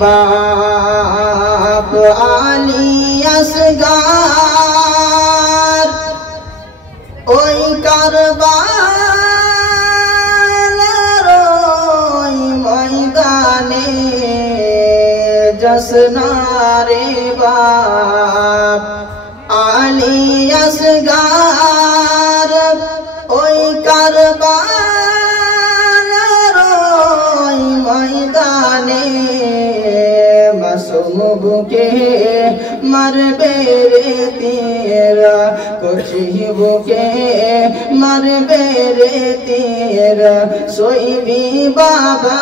বাপ আলী আসগার ওই কারবালার ওই ময়দানে জসনারে বাপ আলী আসগার ওই কারবালার ওই ময়দানে মাসুম বুকে মারবে রে তেরা কুছি বুকে মারবে রে তেরা সইবি বাবা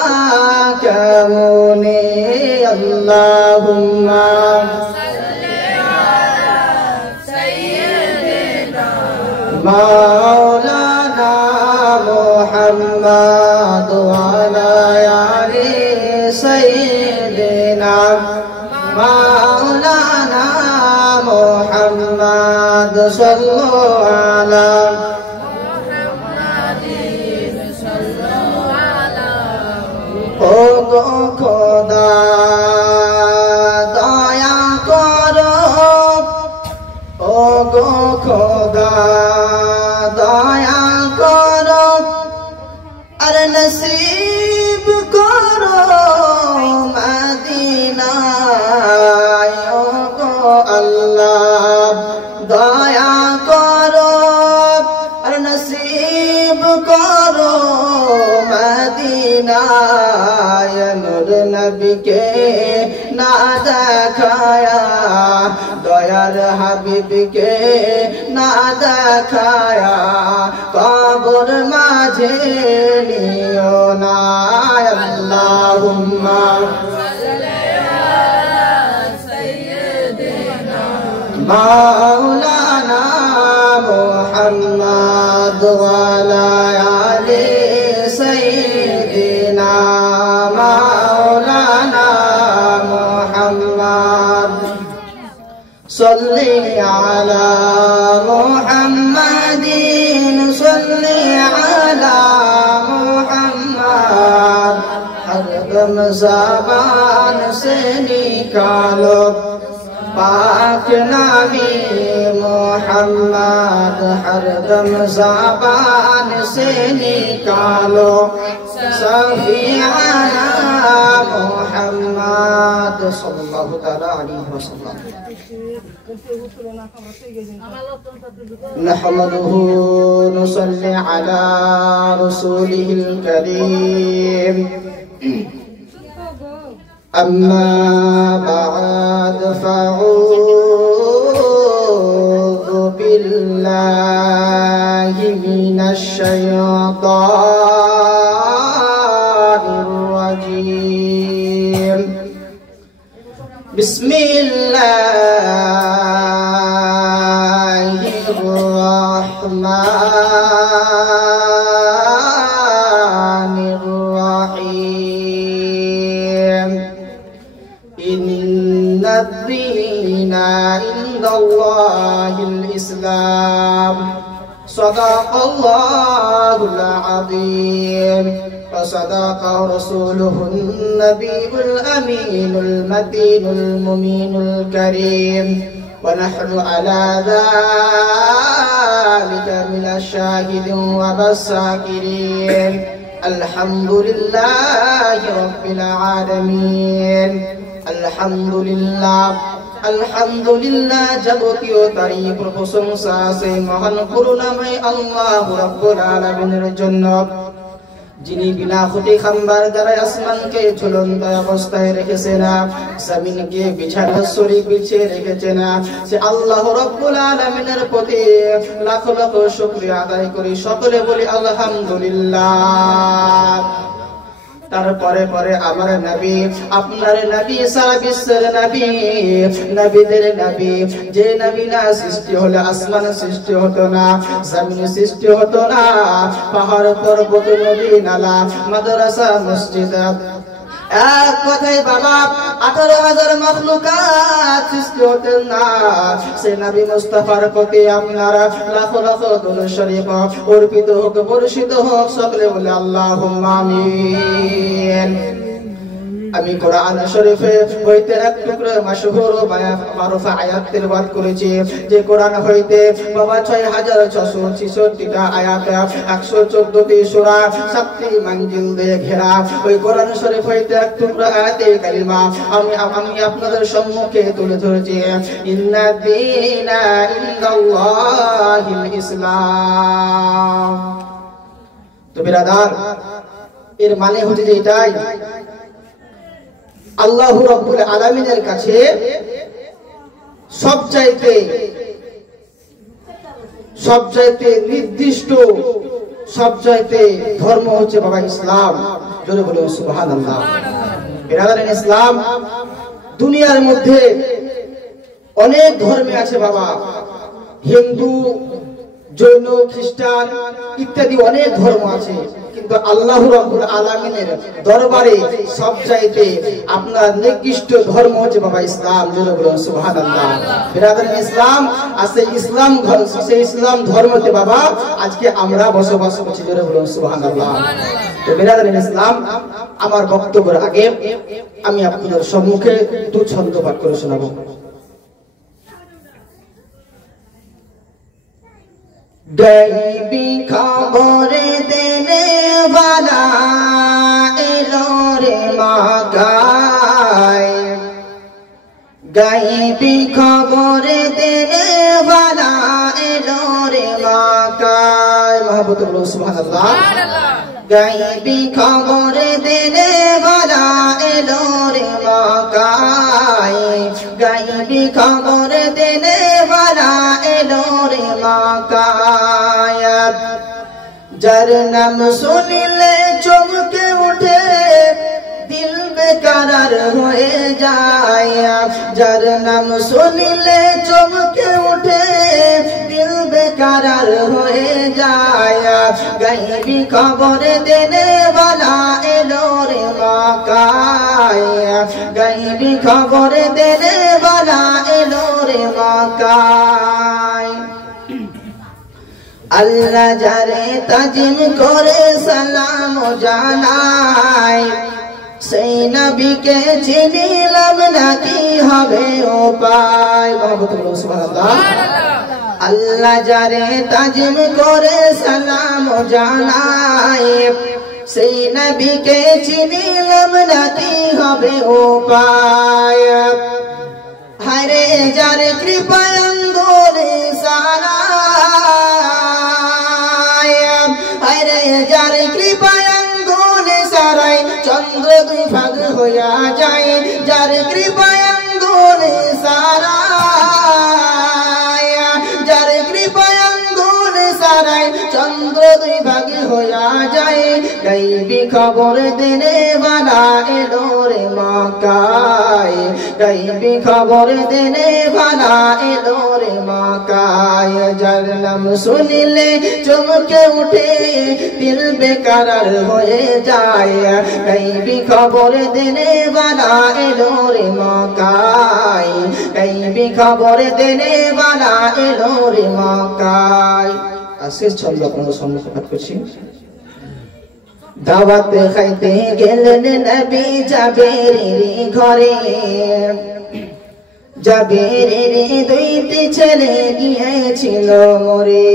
কেমনে আল্লাহুম্মা مولانا محمد وعلى آل سيدنا مولانا محمد صلوا على ও গো খোদা দয়া করো ও গো খোদা দয়া করো আর নসিব করো মদিনায় ও গো আল্লাহ দয়া করো আর নসিব করো মদিনায় নূর নবীকে না দেখায়া দয়ার হাবিবকে না দেখায়া কবর মাঝে নিও না আল্লাহুম্মা মাওলানা মুহাম্মদ ওয়ালা আলি সাইয়্যিদিনা মাওলানা মুহাম্মদ صلي على محمد صلي على محمد हरदम ज़बान से निकालो पाक नामी मोहम्मद हरदम ज़बान से निकालो सफ़ियाना मोहम्मद सल्लल्लाहु तआला अलैहि वसल्लम नहमदुहु नुसल्ली अला रसूलिहिल करीम अम्मा बअद फ़अऊज़ु बिल्लाहि मिनश शैतानिर रजीम बिस्मिल्लाहिर रहमानिर रहीम इन्नद-दीना इंदल्लाहिल इस्लाम सदाक़ल्लाहुल अज़ीम وصدق رسوله النبي الأمين المتين الممين الكريم ونحن على ذلك من الشاهدين والشاكرين الحمد لله رب العالمين الحمد لله আলহামদুলিল্লাহ যাবতীয় তারিফ প্রশংসা আছে মহান করুণাময় আল্লাহ রাব্বুল আলামিনের জন্য যিনি বিনা খুঁটি খাম্বার দ্বারা আসমানকে ঝুলন্ত অবস্থায় রেখেছেন জমিনকে বিছানা সরি বিছিয়ে রেখেছেন সে আল্লাহ রাব্বুল আলামিনের প্রতি লাখ লাখ শুকরিয়া আদায় করি সকলে বলি আলহামদুলিল্লাহ তারপরে পরে আমার নবী আপনার নবী সারা বিশ্বের নবী নবীদের নবী যে নবী না সৃষ্টি হলে আসমান সৃষ্টি হতো না জমিন সৃষ্টি হতো না পাহাড় পর্বত নদী নালা মাদ্রাসা মসজিদ এক কথায় বাবা 18,000 মাখলুকাত সৃষ্টি হতেন না সে নবী মুস্তাফার প্রতি আপনারা লাখ লাখ দুরূদ শরীফ অর্পিত হোক বর্ষিত হোক সকলে বলে আল্লাহুম্মা আমিন আমি কোরআন শরীফে হইতে এক টুকরো মাশহুর ও মারুফা আয়াত তেলাওয়াত করেছি, যে কোরআন হইতে বাবা 6666টা আয়াত, 114টি সূরা, 7টি মঞ্জিল দিয়ে ঘেরা ওই কোরআন শরীফ হইতে এক টুকরো আয়াতে কালিমা আমি আপনাদের সম্মুখে তুলে ধরেছি। ইন্না দীনা ইনদাল্লাহিল ইসলাম। তো বিরাদার, এর মানে হচ্ছে যে এটাই, আল্লাহ রাব্বুল আলামিনের কাছে সবচাইতে নির্দিষ্ট সবচাইতে ধর্ম হচ্ছে বাবা ইসলাম। জোরে বলুন সুবহানাল্লাহ। বিরাদার ইসলাম, দুনিয়ার মধ্যে অনেক ধর্ম আছে বাবা, হিন্দু, জৈন, খ্রিস্টান ইত্যাদি অনেক ধর্ম আছে, কিন্তু আল্লাহ রাব্বুল আলামিনের দরবারে সবচাইতে আপনার নিকৃষ্ট ধর্ম হচ্ছে বাবা ইসলাম। জোরে বলুন সুবহানাল্লাহ। বিরাদার ইসলাম আছে, ইসলাম সেই ইসলাম ধর্মতে বাবা আজকে আমরা বসবাস করছি। জোরে বলুন সুবহানাল্লাহ। তো বিরাদার ইসলাম, আমার বক্তব্যের আগে আমি আপনাদের সম্মুখে দু ছন্দ পাঠ করে শোনাবো। গায়বী খবর দেনে वाला এলো রে মাকায়, গায়বী খবর দেনে वाला এলো রে মাকায়। মাহবুব সুবহানাল্লাহ। গায়বী খবর দেনে वाला এলো রে মাকায়, গায়বী খবর দেনে वाला এলো রে মাকায়। যার নাম শুনিলে চমকে উঠে দিল বেকরার হয়ে যায়, যার নাম শুনিলে চমকে উঠে দিল বেকরার হয়ে যায়। গায়বী খবর দেনে वाला এলো রে মাকায়, গায়বী খবর দেনে वाला এলো রে মাকায়। আল্লাহ যারে তাজিম করে সালাম জানাই, সেই নবীকে চিনিলাম না কি হবে উপায়। সুবহানাল্লাহ। আল্লাহ যারে তাজিম করে সালাম জানাই, সেই নবীকে চিনিলাম না কি হবে উপায়। হায়রে যারে কৃপায় আঙ্গুলে সারা, যার কৃপায় আঙ্গুলে সারাই চন্দ্র দুই ভাগ হইয়া যায়, যার কৃপায় আঙ্গুলে সারাই, যার কৃপায় আঙ্গুলে সারাই চন্দ্র দুই ভাগ হইয়া যায়। গায়বী খবর দেনে वाला এলো রে মাকায়, গায়বী খবর দেনে वाला এলো রে মাকায়। যার নাম শুনিলে চমকে উঠে দিল বেকরার হয়ে যায়, গায়বী খবর দেনে वाला এলো রে মাকায়, গায়বী খবর দেনে वाला এলো রে মাকায়। শেষ ছন্দ আপনাদের সম্মুখে পাঠ করছি। দাওয়াত খাইতে গেলেন নবী জাবেরের ঘরে, জাবেরের দুইটি ছেলে গিয়েছিল মরে।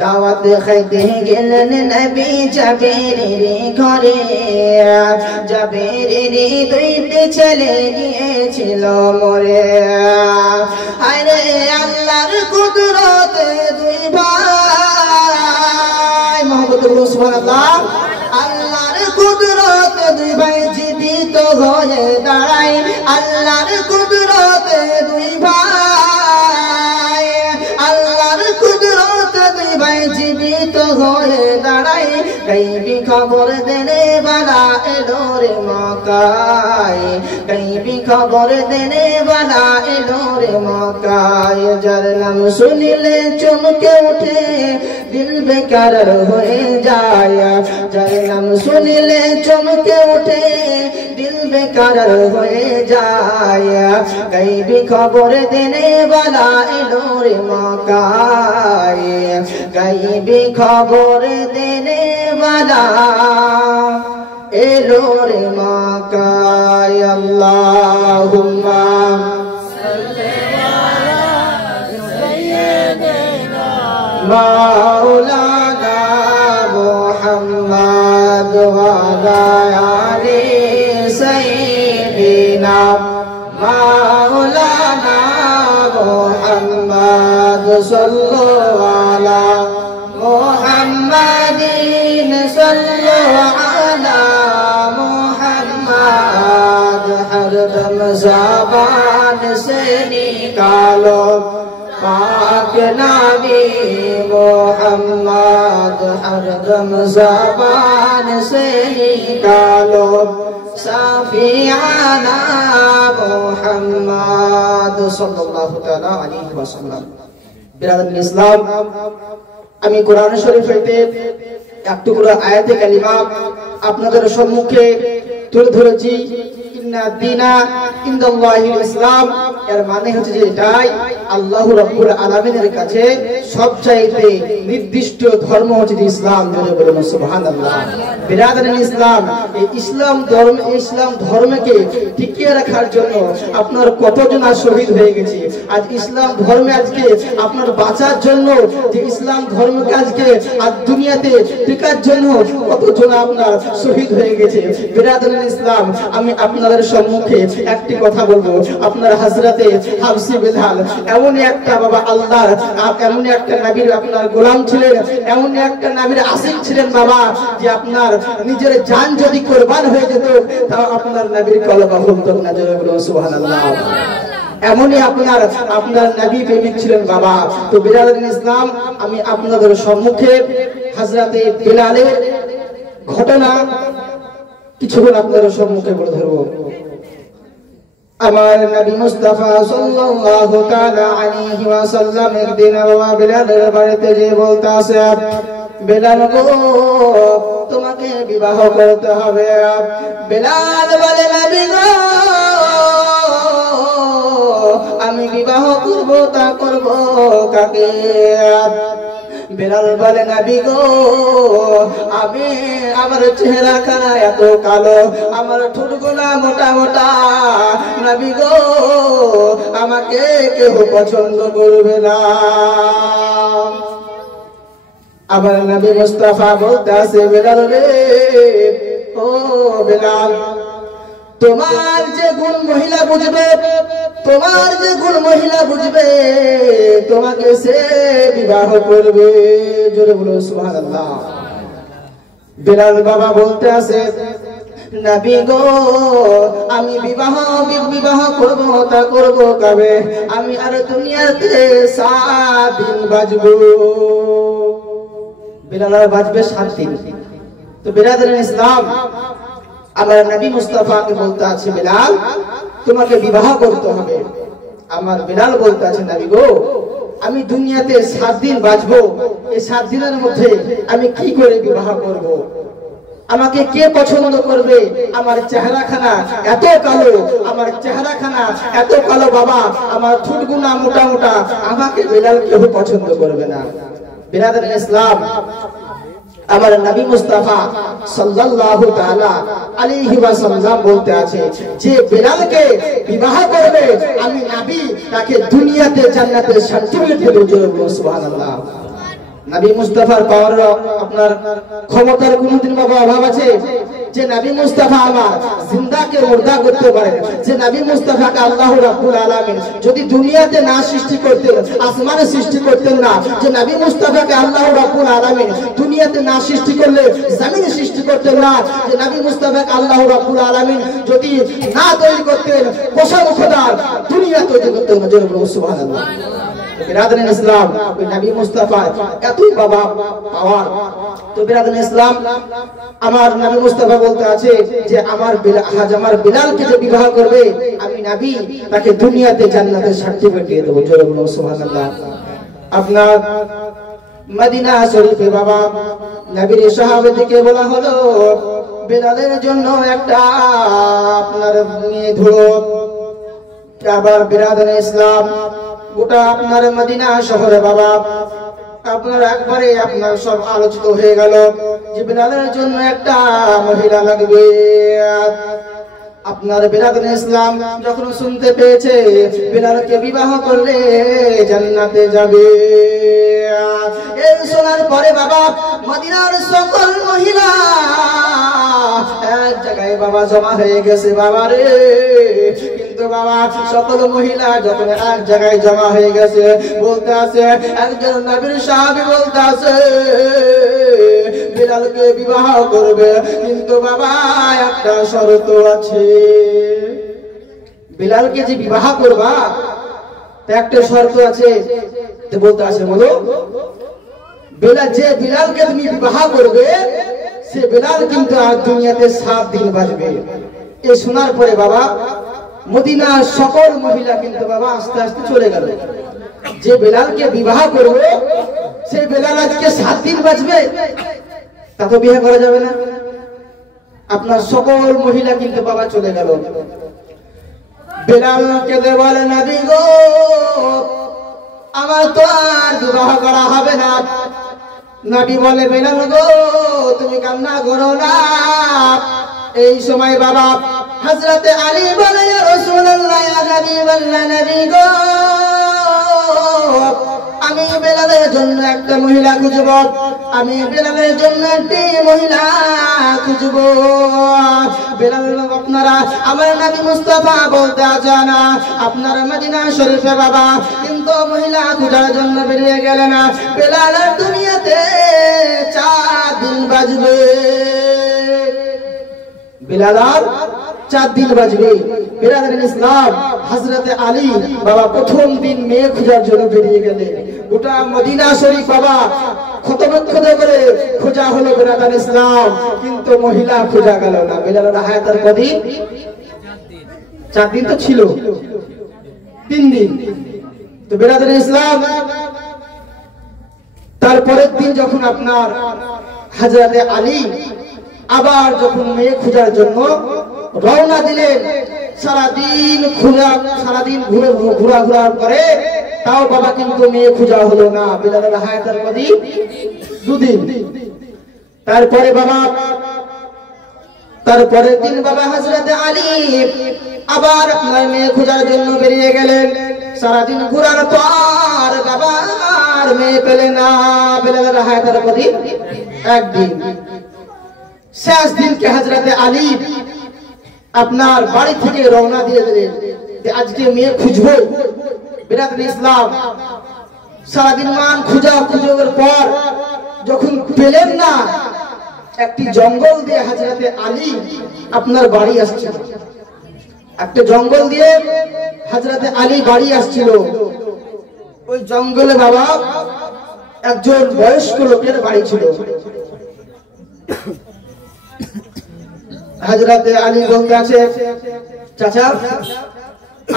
দাওয়াত খাইতে গেলেন নবী জাবেরের ঘরে, জাবেরের দুইটি ছেলে গিয়েছিল মরে। আরে আল্লাহর কুদরতে দুই ভাই, মুহাম্মদুর রাসূলুল্লাহ, আল্লাহর কুদরতে দুই ভাই জীবিত হয়ে দাঁড়ায়, আল্লাহর কুদরতে দুই ভাই, আল্লাহর কুদরতে দুই ভাই জীবিত হয়ে দাঁড়ায়। গায়বী খবর দেনে वाला এলো রে মাকায়, গায়বী খবর দেনে वाला এলো রে মাকায়। যার নাম শুনিলে চমকে উঠে দিল বেকরার হয়ে যায়, যার নাম শুনিলে চমকে উঠে দিল বেকরার হয়ে যায়। গায়বী খবর দেনে वाला এলো রে মাকায়, গায়বী খবর দেনে वाला এলো রে মক্কায় আল্লাহুম্মা মাওলানা মুহাম্মদ ওয়া আলা আলি সাইয়্যিদিনা মাওলানা মুহাম্মদ সাল্লাল্লাহু আলা মুহাম্মাদিন সাল্লাল্লাহু আলা মুহাম্মদ হরদম ज़बान से निकालो पाक नबी मोहम्मद हरदम ज़बान से निकालो साफियाना मोहम्मद सल्लल्लाहु ताला अलैहि वसल्लम। बिरादर इस्लाम, আমি কোরআন শরীফ হইতে এক টুকরো আয়াতে কালিমা আপনাদের সম্মুখে তুলে ধরেছি। ইন্না দীনা ইনদাল্লাহিল ইসলাম, এর মানে হচ্ছে যে এটাই আল্লাহ রাব্বুল আলামিনের কাছে সবচাইতে নির্দিষ্ট ধর্ম হচ্ছে ইসলাম। জোরে বলুন সুবহানাল্লাহ। বিরাদরান ইসলাম, এই ইসলাম ধর্মকে টিকিয়ে রাখার জন্য আপনার কতজন শহীদ হয়ে গেছে। আজ ইসলাম ধর্মে আজকে আপনার বাঁচার জন্য, যে ইসলাম ধর্মকে আজকে আজ দুনিয়াতে টিকার জন্য কতজন আপনার শহীদ হয়ে গেছে। বিরাদরান ইসলাম, আমি আপনাদের সম্মুখে একটি কথা বলবো। আপনার হযরতে হাবশী বিলাল এমন একটা বাবা আল্লাহ, এমন একটা নবীর আপনার গোলাম ছিলেন, এমন একটা নবীর আশিক ছিলেন বাবা, যে আপনার নিজের জান যদি কুরবান হয়ে যেত তাও আপনার নবীর কলমা ভুলতো না। জোরে বলুন সুবহানাল্লাহ। এমনই আপনার নবী প্রেমিক ছিলেন বাবা। তো বিরাদরান ইসলাম, আমি আপনাদের সম্মুখে হযরতে বিলালের ঘটনা কিছুক্ষণ আপনাদের সম্মুখে বলে ধরবো। আমার নবী মুস্তাফা সাল্লাল্লাহু তাআলা আলাইহি ওয়াসাল্লাম একদিন বাবা বিলালের বাড়িতে যে বলতাছে, বিলাল গো তোমাকে বিবাহ করতে হবে। বিলাল বলে, নবী গো আমি বিবাহ করব, তা করব কাকে? বিলাল বলে, নবী গো আমি আমার চেহারা খানা এত কালো, আমার ঠোঁটগুলা মোটা মোটা, নবী গো আমাকে কেউ পছন্দ করবে না। আবার নবী মুস্তাফা বলতে আছে, বিলাল রে ও বিলাল, তোমার যে গুণ মহিলা বুঝবে, তোমার যে গুণ মহিলা বুঝবে তোমাকে সে বিবাহ করবে। জোরে বলো সুবহানাল্লাহ। বিলাল বাবা বলতে আছে, নবী গো আমি বিবাহ করব, তা করব কবে? আমি আর দুনিয়াতে 7 দিন বাঁচবো। বিলাল আর বাঁচবে 7 দিন। তো বিরাদরান ইসলাম, আমার নবী মুস্তাফাকে বলতে আছে, বিলাল তোমাকে বিবাহ করতে হবে। আমার বিলাল বলতে আছে, নবী গো আমি দুনিয়াতে 7 দিন বাঁচবো, এই 7 দিনের মধ্যে আমি কি করে বিবাহ করব? আমাকে কে পছন্দ করবে? আমার চেহারাখানা এত কালো, আমার চেহারাখানা এত কালো বাবা, আমার ঠোঁটগুনা মোটা মোটা, আমাকে বিলাল কেউ পছন্দ করবে না। বিরাদরান ইসলাম, আমার নবী মুস্তাফা সাল্লাল্লাহু তাআলা আলাইহি ওয়াসাল্লাম বলতে আছে, যে বিলালকে বিবাহ করবে আমি নবী তাকে দুনিয়াতে জান্নাতের সার্টিফিকেট দেব। জোরে বলুন সুবহানাল্লাহ। নবী মুস্তাফার পাওয়ার আপনার ক্ষমতার কোনদিন বাবা অভাব আছে? যে নবী মুস্তাফা আমার জিন্দাকে মুর্দা করতে পারে, যে নবী মুস্তাফাকে আল্লাহ রাব্বুল আলামিন যদি দুনিয়াতে না সৃষ্টি করতেন, আসমানে সৃষ্টি করতেন না, যে নবী মুস্তাফাকে আল্লাহ রাব্বুল আলামিন দুনিয়াতে না সৃষ্টি করলে জমিনে সৃষ্টি করতেন না, যে নবী মুস্তাফাকে আল্লাহ রাব্বুল আলামিন যদি না তৈরি করতেন কোষা মুখদার দুনিয়া তৈরি করতেন না। জোরে বলুন সুবহানাল্লাহ। বিরাদরান ইসলাম, ওই নবী মুস্তাফা এতই বাবা পাওয়ার। তো বিরাদরান ইসলাম, আমার নবী মুস্তাফা বলতে আছে যে আমার বিলালকে যে বিবাহ করবে আমি নবী তাকে দুনিয়াতে জান্নাতের সার্টিফিকেট দিয়ে দেব। জোরে বলুন সুবহানাল্লাহ। আপনার মদিনা শরীফে বাবা নবীর সাহাবাদেরকে বলা হলো, বিলালের জন্য একটা আপনার মেয়ে ধুলো। আবার বিরাদরান ইসলাম, গোটা আপনার মদিনা শহরে বাবা আপনার একবারে আপনার সব আলোচিত হয়ে গেল। যে বিলালের জন্য একটা মহিলা লাগবে। আপনার বিলাল ইসলাম যখন শুনতে পেয়েছে বিলালকে বিবাহ করলে জান্নাতে যাবে, এই শোনার পরে বাবা মদিনার সকল মহিলা এক জায়গায় বাবা জমা হয়ে গেছে বাবা রে। কিন্তু বাবা সকল মহিলা যখন এক জায়গায় জমা হয়ে গেছে বলতে আছে, একজন নবীর সাহাবী বলতে আছে বিলালকে বিবাহ করবে, কিন্তু বাবা একটা শর্ত আছে। বিলালকে যে বিবাহ করবা তা একটা শর্ত আছে। তো বলতে আছে বলো, বিলালকে তুমি বিবাহ করবে সে বিলাল কিন্তু আর দুনিয়াতে 7 দিন বাঁচবে। এই শোনার পরে বাবা মদিনার সকল মহিলা কিন্তু বাবা আস্তে আস্তে চলে গেল। যে বিলালকে বিবাহ করবে সে বিলাল আজকে 7 দিন বাঁচবে, তা তো বিয়ে করা যাবে না। আপনার সকল মহিলা কিন্তু বাবা চলে গেল। বিলালকে বলে নবী গো আমার তো আর বিবাহ করা হবে না। নবী বলে বিলাল গো তুমি কান্না করো না। এই সময় বাবা হযরতে আলী বলে ইয়া রাসূলুল্লাহ ইয়া হাবিবাল্লাহ নবী গো আমি বিলালের জন্য একটা মহিলা খুঁজব, আমি বিলালের জন্য একটি মহিলা খুঁজব। বিলাল আপনারা আমার নবী মুস্তাফা বলতে আছেন আপনারা মদিনা শরীফে বাবা কিন্তু মহিলা খোঁজার জন্য বেরিয়ে গেলেন। বিলালের দুনিয়াতে 4 দিন বাজবে, বিলাল আর 4 দিন বাজবে। বিলাল ইসলাম হযরতে আলী বাবা প্রথম দিন মেয়ে খোঁজার জন্য বেরিয়ে গেলেন। গোটা মদিনা শরীফ বাবা খতম করে খোঁজা হলো বিলাল ইসলাম, কিন্তু মহিলা খোঁজা গেল না। বিলালের হায়াতের কদিন? 4 দিন তো ছিল, 3 দিন। তো বিলাল ইসলাম তারপরের দিন যখন আপনার হযরতে আলী আবার যখন মেয়ে খোঁজার জন্য রওনা দিলেন, সারাদিন ঘোরা করে তাও বাবা কিন্তু মেয়ে খোঁজা হলো না। বিলালের হায়াতের কদিন? 2 দিন। তারপরের দিন বাবা হযরতে আলী আবার আপনার মেয়ে খোঁজার জন্য বেরিয়ে গেলেন। সারাদিন ঘোরার পর বাবা আর মেয়ে পেলেন না। বিলালের হায়াতের কদিন? 1 দিন। শেষ দিনকে হযরতে আলী আপনার বাড়ি থেকে রওনা দিয়ে দিলেন যে আজকে মেয়ে খুঁজবো। বিলাল ইসলাম সারাদিন মান খুঁজার পর যখন পেলেন না, একটি জঙ্গল দিয়ে হযরতে আলী আপনার বাড়ি আসছিল। একটা জঙ্গল দিয়ে হযরতে আলী বাড়ি আসছিল। ওই জঙ্গলে বাবা একজন বয়স্ক লোকের বাড়ি ছিল। হযরতে আলী বলতে আছে চাচা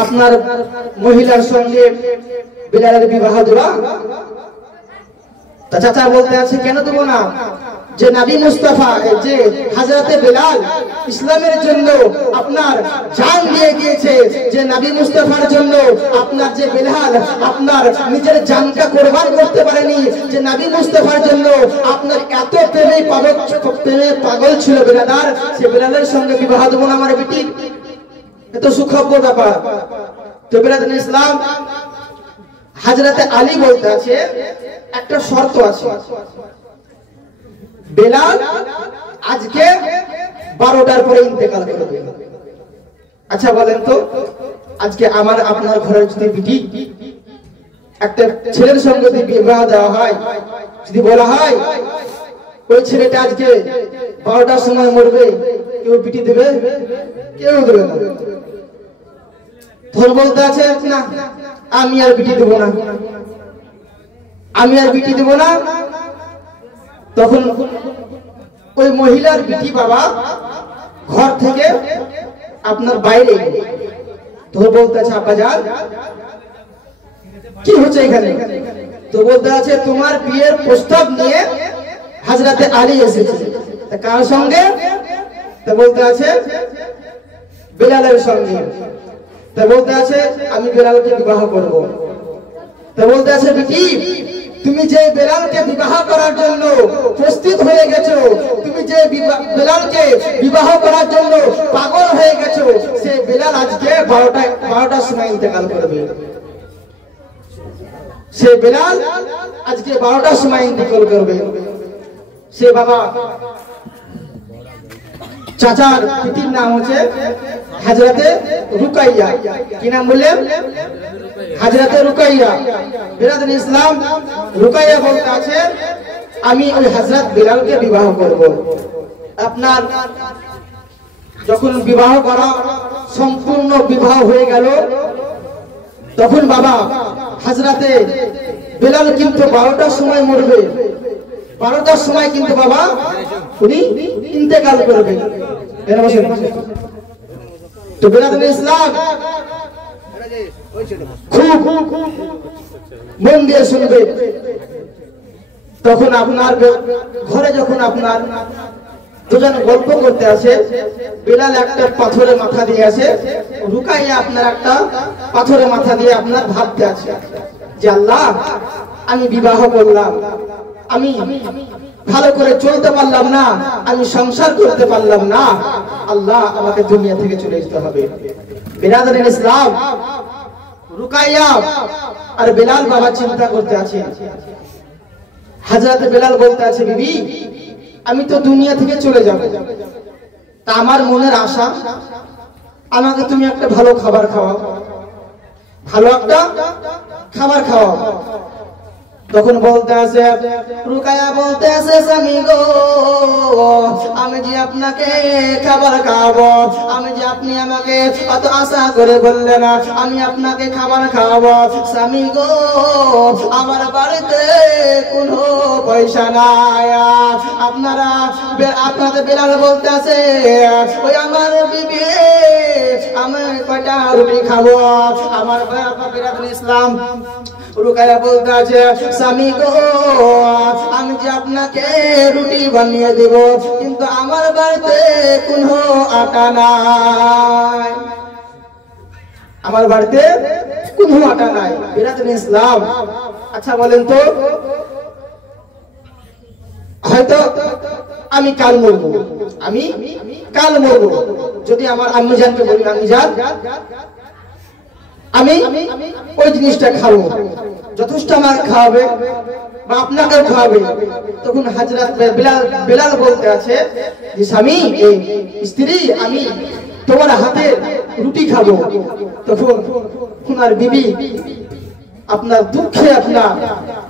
আপনার মহিলার সঙ্গে বিলালের বিবাহ দেবা? তা চাচা বলতে আছে কেন দেব না, যে নবী মুস্তাফা যে হযরতে বিলাল ইসলামের জন্য আপনার জান দিয়ে গিয়েছে, যে নবী মুস্তাফার জন্য আপনার যে বিলাল আপনার নিজের জানকে কুরবান করতে পারেনি, যে নবী মুস্তাফার জন্য আপনার এত প্রেমে পাগল ছিল বিলাল, সে বিলালের সঙ্গে বিবাহ দেব না আমার বেটি? এত সুখবর ব্যাপার। তো বিলাল ইসলাম হযরতে আলী বলতে আছে একটা শর্ত আছে, বিলাল আজকে 12টার পরে ইন্তেকাল করবে। আচ্ছা বলেন তো আজকে আমার আপনার ঘরের যদি বিটি একটা ছেলের সঙ্গে যদি বিবাহ দেওয়া হয়, যদি বলা হয় ওই ছেলেটা আজকে 12টার সময় মরবে, কেউ বিটি দেবে? কেউ দেবে না। তোর বলতে আছে না আমি আর বিটি দেব না, আমি আর বিটি দেব না। তখন ওই মহিলার বিটি বাবা ঘর থেকে আপনার বাইরে তোর বলতে আছে আপা যান কি হচ্ছে এখানে? তো বলতে আছে তোমার বিয়ের প্রস্তাব নিয়ে হযরতে আলী এসেছে। কার সঙ্গে? তো বলতে আছে বিলালের সঙ্গে। তো বলতে আছে আমি বিলালকে বিবাহ করব। তো বলতে আছে বিটি তুমি যে বেলালকে বিবাহ করার জন্য প্রস্তুত হয়ে গেছো, তুমি যে বেলালকে বিবাহ করার জন্য পাগল হয়ে গেছো, সেই বেলাল আজকে 12টার সময় ইন্তেকাল করবে। সে বেলাল আজকে 12টার সময় ইন্তেকাল করবে। সে বাবা চাচার পিতার নাম হচ্ছে হযরতে রুকাইয়া। কি নাম বললেন? হযরতে রুকাইয়া। বিরাদর ইসলাম, রুকাইয়া বলতে আছে আমি ওই হযরত বেলালকে বিবাহ করব। আপনার যখন বিবাহ করা সম্পূর্ণ বিবাহ হয়ে গেল, তখন বাবা হযরতে বেলাল কিন্তু 12টার সময় মরবে। 12টার সময় কিন্তু বাবা উনি ইন্তেকাল করবেন। তো বিরাদর ইসলাম খুব মন দিয়ে শুনবে। তখন আপনার ঘরে যখন আপনার দুজন গল্প করতে আসে, বেলাল একটা পাথরে মাথা দিয়ে আসে, রুকাইয়া আপনার একটা পাথরে মাথা দিয়ে আপনার ভাবতে আছে যে আল্লাহ, আমি বিবাহ করলাম, আমি ভালো করে চলতে পারলাম না, আমি সংসার করতে পারলাম না, আল্লাহ আমাকে দুনিয়া থেকে চলে যেতে হবে। বিরাদর ইসলাম, রুকাইয়া আর বেলাল বাবা চিন্তা করতে আছে। হযরত বেলাল বলতে আছে বিবি, আমি তো দুনিয়া থেকে চলে যাব, তা আমার মনের আশা আমাকে তুমি একটা ভালো খাবার খাওয়াও, ভালো একটা খাবার খাওয়াও। তখন বলতে আছে রুকাইয়া বলতে আছে স্বামী গো, আমি যে আপনাকে খাবার খাওয়াবো, আমি যে আপনি আমাকে অত আশা করে বললেন না আমি আপনাকে খাবার খাওয়াবো, স্বামী গো আমার বাড়িতে কোনো পয়সা নাই। আপনাদের বেলাল বলতে আছে ওই আমার বিবি আমি কয়টা রুটি খাবো। আমার বিরাদর ইসলাম, রুকাইয়া বলতে আছে স্বামী গো আমি যে আপনাকে রুটি বানিয়ে দেব, কিন্তু আমার বাড়িতে কোনো আটা নাই, আমার বাড়িতে কোনো আটা নাই। বিরাদর ইসলাম, আচ্ছা বলেন তো, হয়তো আমি কাল মরবো, আমি কাল মরবো, যদি আমার আম্মি জানকে বলি আম্মি জান আমি ওই জিনিসটা খাবো, যথেষ্ট আমার খাওয়াবে বা আপনাকেও খাওয়াবে। তখন হযরত বেলাল বলতে আছে যে স্বামী, স্ত্রী, আমি তোমার হাতে রুটি খাবো। তখন তোমার বিবি আপনার দুঃখে আপনার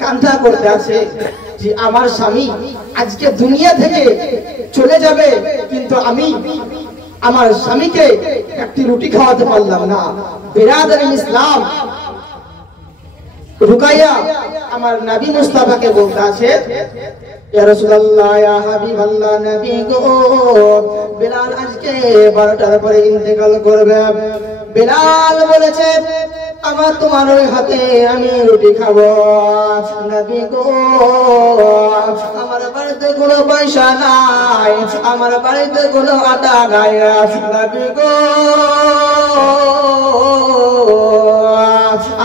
কান্না করতে আছে যে আমার স্বামী আজকে দুনিয়া থেকে চলে যাবে, কিন্তু আমি আমার স্বামীকে একটি রুটি খাওয়াতে পারলাম না। বিরাদর ইসলাম, রুকাইয়া আমার নবী মুস্তাফাকে বলতে আছে ইয়া রাসূলুল্লাহ, ইয়া হাবিবাল্লাহ, নবী গো বেলাল আজকে 12টার পরে ইন্তেকাল করবে। বেলাল বলেছে আমার তোমার ওই হাতে আমি রুটি খাবো। নবী গো আমার বাড়িতে কোনো পয়সা নাই, আমার বাড়িতে কোনো আটা নাই। নবী গো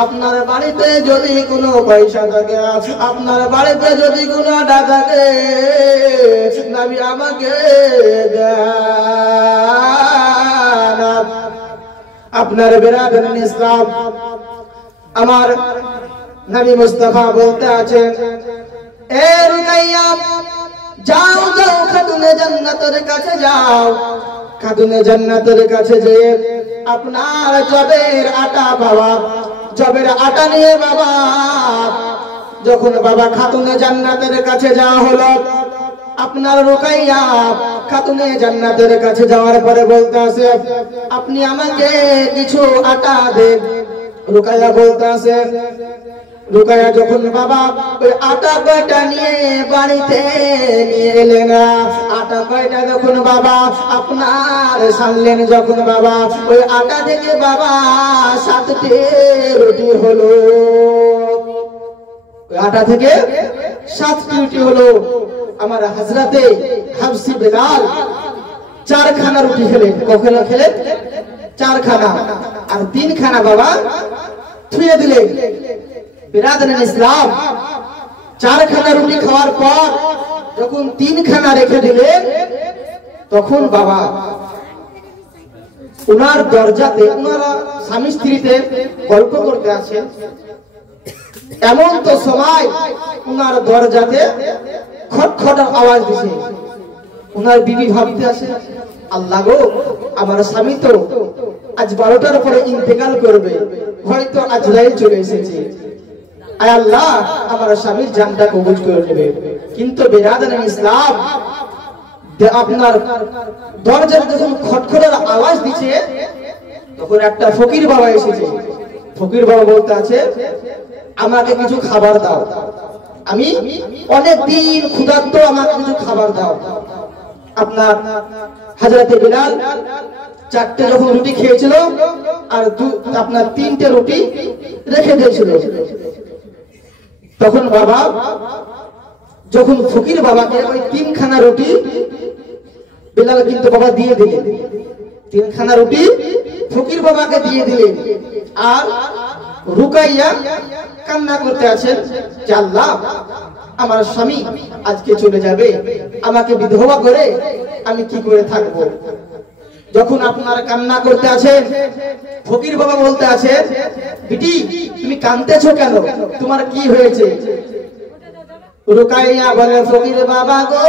আপনার বাড়িতে যদি কোনো পয়সা থাকে, আপনার বাড়িতে যদি কোনো আটা থাকে, নবী আমাকে দেন। আপনার বিরাদর ইসলাম, আমার নবী মুস্তাফা বলতে আছেন এ রুকাইয়া যাও যাও খাতুনে জান্নাতের কাছে যাও, খাতুনে জান্নাতের কাছে যে আপনার জবের আটা বাবা, জবের আটা নিয়ে বাবা, যখন বাবা খাতুনে জান্নাতের কাছে যাওয়া হলো, আপনার রুকাইয়া খাতুনে জান্নাতের কাছে যাওয়ার পরে বলতে আছে আপনি আমাকে কিছু আটা দেন। রুকাইয়া বলতে আছে, রুকাইয়া যখন বাবা ওই আটা কয়টা নিয়ে বাড়িতে নিয়ে এলেন, আটা কয়টা যখন বাবা আপনার সানলেন, যখন বাবা ওই আটা থেকে বাবা 7টি রুটি হলো, ওই আটা থেকে 7টি রুটি হলো। আমার হযরতে হাবশী বেলাল 4 খানা রুটি খেলেন। কখনো খেলেন 4 খানা, আর 3 খানা বাবা থুয়ে দিলেন। বিরাদর ইসলাম, 4 খানা রুটি খাওয়ার পর যখন 3 খানা রেখে দিলেন, তখন বাবা উনার দরজাতে, উনারা স্বামী স্ত্রীতে গল্প করতে আছেন, এমন তো সময় উনার দরজাতে খটখট আওয়াজ দিছে। উনার বিবি ভাবতে আছে, আল্লাহ গো, আমার স্বামী তো আজ 12টার পরে ইন্তেকাল করবে, হয়তো আজরাইল চলে এসেছে, আয় আল্লাহ আমার স্বামীর জানটা কবুল করে নেবে। কিন্তু বিরাদরান ইসলাম, আপনার দরজায় যখন খটখটের আওয়াজ দিচ্ছে, তখন একটা ফকির বাবা এসেছে। ফকির বাবা বলতে আছে, আমাকে কিছু খাবার দাও, আমি অনেক দিন ক্ষুধার্ত, আমাকে কিছু খাবার দাও। আপনার হযরতে বিলাল 4টে যখন রুটি খেয়েছিল আর আপনার 3টে রুটি রেখে দিয়েছিল, তখন বাবা যখন ফকির বাবাকে ওই 3 খানা রুটি বিলাল কিন্তু বাবা দিয়ে দিলেন, 3 খানা রুটি ফকির বাবাকে দিয়ে দিলেন। আর রুকাইয়া কান্না করতে আছেন যে আল্লাহ আমার স্বামী আজকে চলে যাবে, আমাকে বিধবা করে আমি কি করে থাকবো। যখন আপনারা কান্না করতে আছেন, ফকির বাবা বলতে আছেন, বিটি তুমি কাঁদতেছো কেন, তোমার কি হয়েছে? রুকাইয়া বলে, ফকির বাবা গো,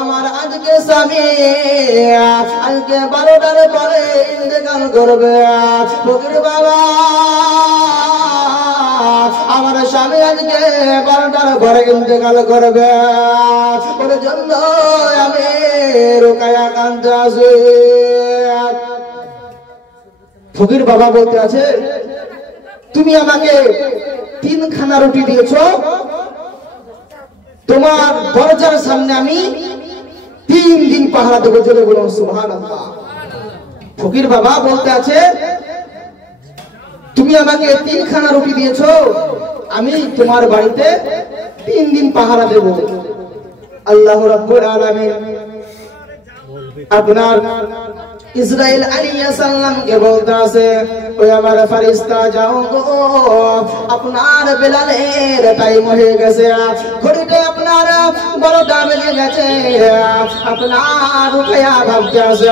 আমার আজকে স্বামী আজকে 12টার পরে ইন্তেকাল করবে। ফকির বাবা, আমার স্বামী আজকে 12টার পরে ইন্তেকাল করবে, ওর জন্য আমি রুকাইয়া কাঁদতে আছি। ফকির বাবা বলতে আছে, তুমি আমাকে 3 খানা রুটি দিয়েছো, তোমার দরজার সামনে আমি 3 দিন পাহারা দেবো, জোরে বলুন সুবহানাল্লাহ। ফকির বাবা বলতে আছে, তুমি আমাকে 3 খানা রুটি দিয়েছো, আমি তোমার বাড়িতে 3 দিন পাহারা দেব। আল্লাহ রাব্বুল আলামিন আপনার ইসরাইল আলাইহিস সালামকে বলতে আছে, ওই আমার ফেরেশতা যাও গো, আপনার বেলালের টাইম হয়ে গেছে, ঘড়িতে আপনার 12টা বেজে গেছে। আপনার রুকাইয়া ভাবতে আছে,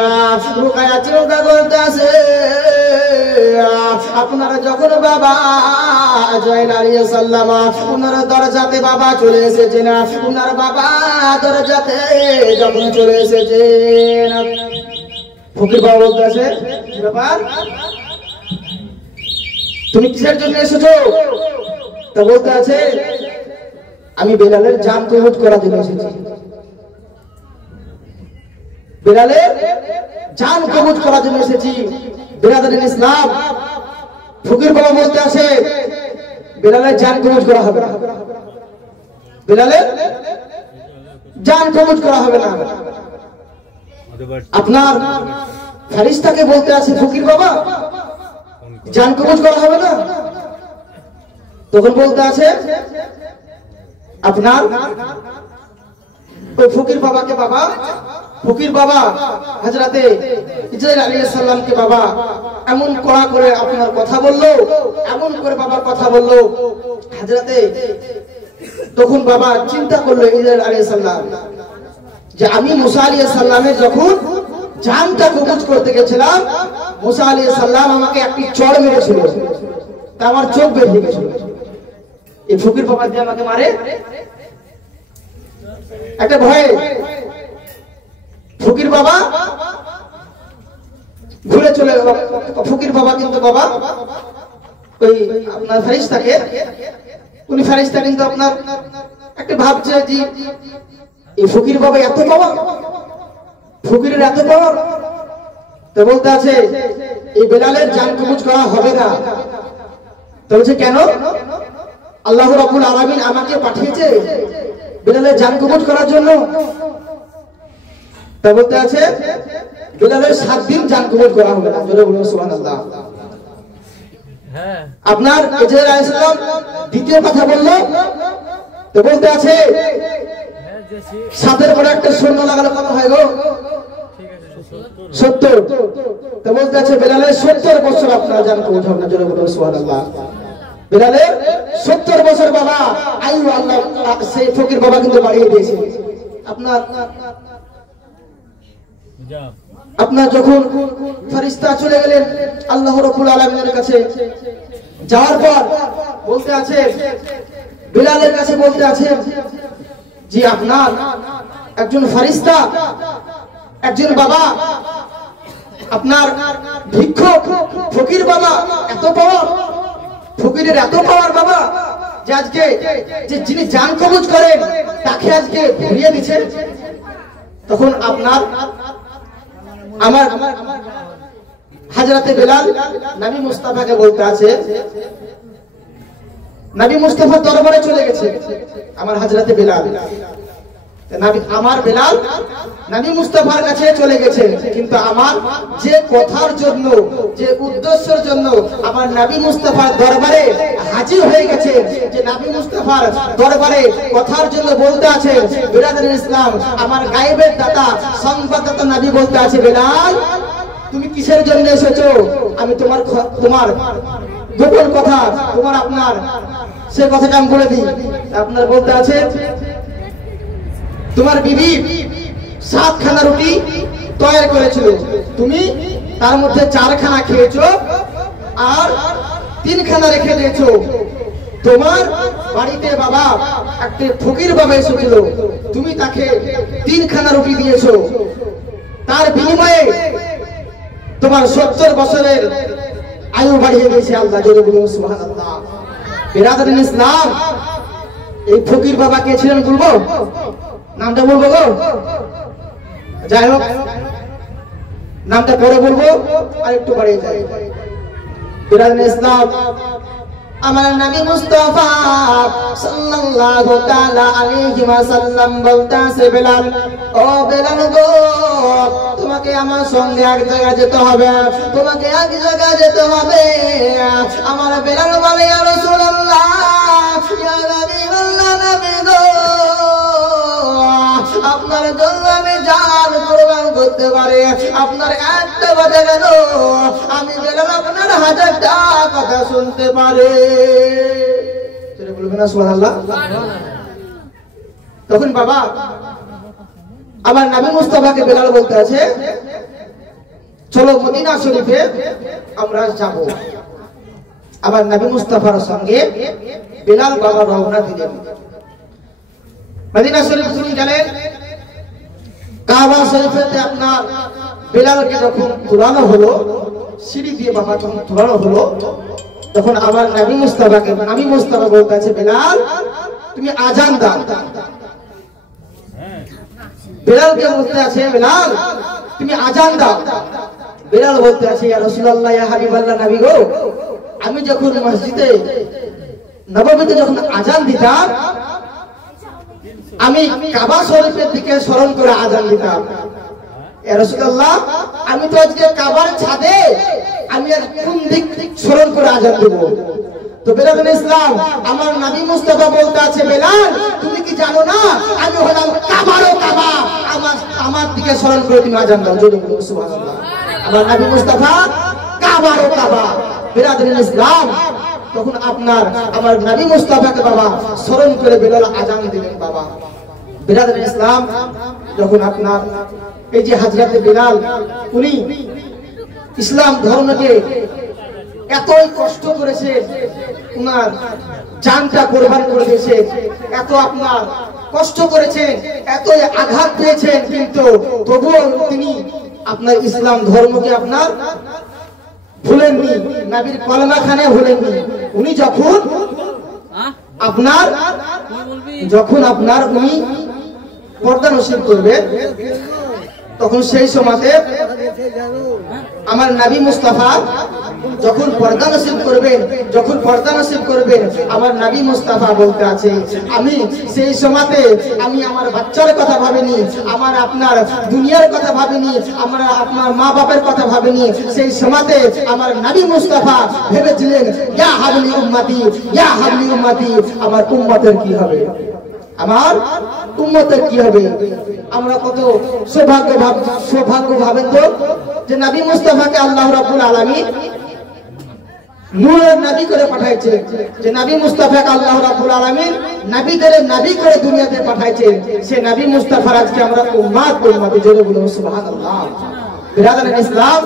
রুকাইয়া চিন্তা করতে আছে, আপনার যখন বাবা ইসরাইল আলাইহিস সালাম ওনার দরজাতে বাবা চলে এসেছে না, ওনার বাবা দরজাতে যখন চলে এসেছে, ফকির বাবা বলতে আছে, ব্যাপার তুমি কিসের জন্য এসেছো? তা বলতে আছে, আমি বেলালের জান কবুল করার জন্য এসেছি, বেলালের জান কবুল করার জন্য এসেছি। বিরাদরান ইসলাম, ফকির বাবা বলতে আছে, বেলালের জান কবুল করা হবে না, বেলালের জান কবুল করা হবে না। আপনার ফেরেশতাকে বলতে আছে, ফকির বাবা জান কবুল করা হবে না। তখন বলতে আছে, আপনার ওই ফকির বাবাকে বাবা, ফকির বাবা হযরতে ইসরাইল আলাইহিস সালামকে বাবা এমন কড়া করে আপনার কথা বললো, এমন করে বাবার কথা বললো, হযরতে তখন বাবা চিন্তা করলো ইসরাইল আলাইহিস সালাম যে আমি মুসা আলাইহিস সালামের যখন জানটা কবজ করতে গেছিলাম, মুসা আলাইহিস সালাম আমাকে একটি চড় মেরেছিল, তা আমার চোখ বের হয়ে গেছিল। এই ফকির বাবা দিয়ে আমাকে মারে একটা ভয়ে। ফকির বাবা ঘুরে চলে, ফকির বাবা কিন্তু বাবা ওই আপনার ফেরেশতাকে, উনি ফেরেশতা কিন্তু আপনার একটা ভাবছে যে এই ফকির বাবা এত পাওয়া, ফকিরের এত পাওয়া। তো বলতে আছে, এই বেলালের জান কবজ করা হবে না। তো বলছে কেন? আল্লাহ রাব্বুল আলামিন আমাকে পাঠিয়েছে বেলালের জান কবজ করার জন্য। তা বলতে আছে, বেলালের 7 দিন জান কবজ করা হবে না, জোরে বলুন সুবহানাল্লাহ। আপনার ইসরাইল আলাইহিস সালাম দ্বিতীয় কথা বলল, তো বলতে আছে 7-এর পরে একটা শূন্য লাগালে কত হয় গো? 70। তো বলতে আছে বেলালের 70 বছর আপনার জান কবজ হবে না, জোরে বলুন সুবহানাল্লাহ। বিলালের 70 বছর বাবা আয়ু, আল্লাহ সেই ফকির বাবা কিন্তু বাড়িয়ে দিয়েছে। আপনার যখন ফেরেশতা চলে গেলেন আল্লাহ রাব্বুল আলামিনের কাছে, যাওয়ার পর বলতে আছে বিলালের কাছে, বলতে আছে যে আপনার একজন ফেরেশতা, একজন বাবা, আপনার ভিক্ষুক ফকির বাবা, এত পাওয়ার, ফকিরের এত পাওয়ার বাবা যে আজকে যে যিনি জান কবজ করেন তাকে আজকে ভরিয়ে দিচ্ছেন। তখন আপনার আমার হযরতে বিলাল নবী মুস্তাফাকে বলতে আছে, নবী মুস্তাফা দরবারে চলে গেছে আমার হযরতে বিলাল, আমার বিলাল নবী মুস্তাফার কাছে চলে গেছে, কিন্তু আমার যে কথার জন্য, যে উদ্দেশ্যের জন্য আমার নবী মুস্তাফার দরবারে হাজির হয়ে গেছে, যে নবী মুস্তাফার দরবারে কথার জন্য বলতে আছে, বিরাদরুল ইসলাম আমার গায়েবের দাতা সংবাদদাতা নবী বলতে আছে, বিলাল তুমি কিসের জন্য এসেছো? আমি তোমার গোপন কথা, তোমার আপনার সে কথাটা আমি বলে দিই। আপনার বলতে আছে তোমার বিবি 7 খানা রুটি তৈরি করেছিল, তুমি তার মধ্যে 4 খানা খেয়েছো আর 3 খানা রেখে দিয়েছো। তোমার বাড়িতে বাবা একটা ফকির বাবা এসেছিল, তুমি তাকে 3 খানা রুটি দিয়েছো, তার বিনিময়ে তোমার 70 বছরের আয়ু বাড়িয়ে দিয়েছে আল্লাহ। জোরে বলুন সুবহানাল্লাহ। বিরাদরুল ইসলাম এই ফকির বাবা কে ছিলেন বলবো? নামটা বলবো গো? যাই হোক নামটা পরে বলবো, আর একটু বাড়িয়ে যাই। বিরাদরুল ইসলাম আমার নবী মুস্তাফা সাল্লাল্লাহু তাআলা আলাইহি ওয়াসাল্লাম বলতাছে, বিলাল ও বিলাল গো, তোমাকে আমার সঙ্গে এক জায়গায় যেতে হবে, তোমাকে এক জায়গায় যেতে হবে। আমার বিলাল বলে, ইয়া রাসূলুল্লাহ, ইয়া হাবিবাল্লাহ, নবী গো, আপনার জন্য আমি জান কুরবান করতে পারি, আপনার একটা কথা কেন, আমি বিলাল আপনার 1000টা কথা শুনতে পারি। বলবেন না সুবহানাল্লাহ? তখন বাবা আমার নবী মুস্তাফাকে বিলাল বলতে আছে, চলো মদিনা শরীফে আমরা যাব। আমার নবী মুস্তাফার সঙ্গে বিলাল বাবা রওনা দিলেন। মদিনা শরীফ শুরু গেলেন, কাবা শরীফেতে আপনার বিলালকে যখন তুলানো হলো, সিঁড়ি দিয়ে বাবা যখন তুলানো হলো, তখন আমার নবী মুস্তাফা বলতে আছে, বিলাল তুমি আজান দাও। বিলালকে বলতে আছে, বিলাল তুমি আজান দাও। বিলাল বলতে আছে, ইয়া রাসূলুল্লাহ, ইয়া হাবিবাল্লাহ, নবী গো, আমি যখন মসজিদে নববীতে যখন আজান দিতাম, আমি কাবা শরীফের দিকে স্মরণ করে আজান দিতাম। ইয়া রাসূলুল্লাহ, আমি তো আজকে কাবার ছাদে, আমি আর কোন দিক স্মরণ করে আজান দেব? তো বিরাদরুল ইসলাম আমার নবী মুস্তাফা বলতে আছে, বিলাল তুমি কি জানো না আমি হলাম কাবারও কাবা, আমার দিকে স্মরণ করে তুমি আজান দাও। জোরে বলুন সুবহানাল্লাহ। আমার নবী মুস্তাফা কাবারও কাবা। বিরাদরুল ইসলাম তখন আপনার আমার নবী মুস্তাফাকে বাবা স্মরণ করে বিলাল আজান দিলেন। বাবা বিরাদরুল ইসলাম যখন আপনার এই যে হযরতে বিলাল, উনি ইসলাম ধর্মকে এতই কষ্ট করেছে, উনার জানটা কোরবান করে দিয়েছে, এত আপনার কষ্ট করেছেন, এতই আঘাত পেয়েছেন, কিন্তু তবুও তিনি আপনার ইসলাম ধর্মকে আপনার ভুলেননি, নবীর কলমা খানে ভুলেননি। উনি যখন আপনার উনি পর্দা নসিব করবেন, তখন সেই সময়তে আমার নবী মুস্তাফা যখন পর্দা নসিব করবেন, আমার নবী মুস্তাফা বলতে আছে, আমি সেই সময়তে আমি আমার বাচ্চার কথা ভাবিনি, আমার আপনার দুনিয়ার কথা ভাবিনি, আমার আপনার মা বাবার কথা ভাবিনি। সেই সময়তে আমার নবী মুস্তাফা ভেবেছিলেন, ইয়া হাবলি উম্মতি, ইয়া হাবলি উম্মতি, আমার উম্মতের কি হবে, আমার উম্মতের কি হবে। আমরা কত সৌভাগ্য ভাবেন তো যে নবী মুস্তাফাকে আল্লাহ রাব্বুল আলামিন নূরের নবী করে পাঠাইছে, যে নবী মুস্তাফাকে আল্লাহ রাব্বুল আলামিন নবীদের নবী করে দুনিয়াতে পাঠাইছে, সে নবী মুস্তাফার আজকে আমরা উম্মতি জোরে বলুন সুবহানাল্লাহ। বিরাদার ইসলাম,